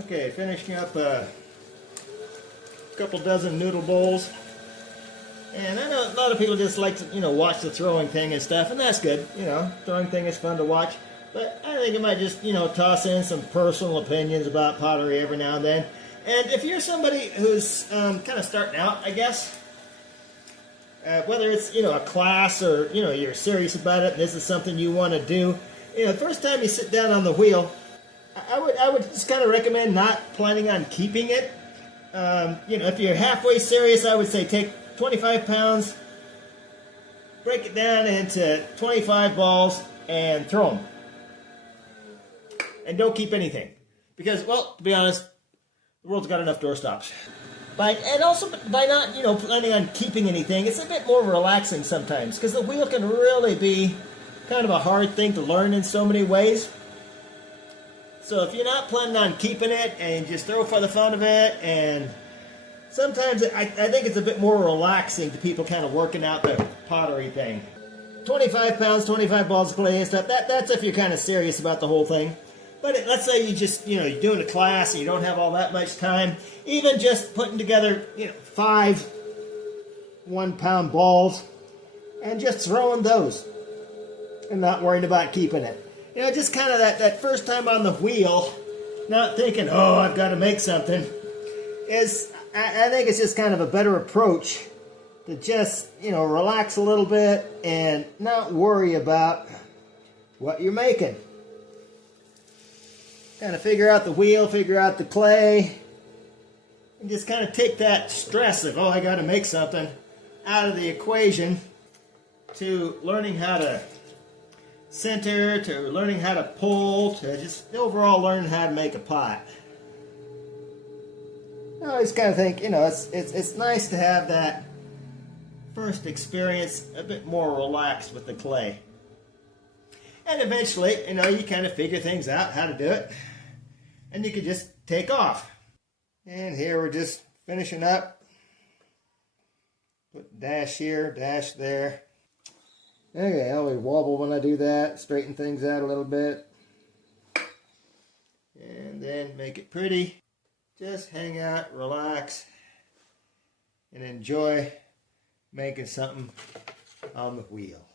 Okay, finishing up a couple dozen noodle bowls. And I know a lot of people just like to, watch the throwing thing and stuff, and that's good. Throwing thing is fun to watch. But I think I might just, toss in some personal opinions about pottery every now and then. And if you're somebody who's kind of starting out, I guess, whether it's, a class or, you're serious about it and this is something you want to do, the first time you sit down on the wheel, I would just kind of recommend not planning on keeping it. If you're halfway serious, I would say take 25 pounds, break it down into 25 balls, and throw them. And don't keep anything. Because, well, to be honest, the world's got enough doorstops. And also, by not, planning on keeping anything, it's a bit more relaxing sometimes. Because the wheel can really be kind of a hard thing to learn in so many ways. So if you're not planning on keeping it and just throw for the fun of it, and sometimes I think it's a bit more relaxing to people kind of working out the pottery thing. 25 pounds, 25 balls of clay and stuff, that's if you're kind of serious about the whole thing. But let's say you just, you're doing a class and you don't have all that much time. Even just putting together, 5 1-pound balls and just throwing those and not worrying about keeping it. Just kind of that first time on the wheel, not thinking, oh, I've got to make something, I think it's just kind of a better approach to just, relax a little bit and not worry about what you're making. Kind of figure out the wheel, figure out the clay, and just kind of take that stress of, oh, I got to make something out of the equation to learning how to center, to learning how to pull, to just overall learning how to make a pot. I always kind of think, it's nice to have that first experience a bit more relaxed with the clay. And eventually, you kind of figure things out, how to do it, and you can just take off. And here we're just finishing up. Put dash here, dash there. Okay, I always wobble when I do that, straighten things out a little bit. And then make it pretty. Just hang out, relax, and enjoy making something on the wheel.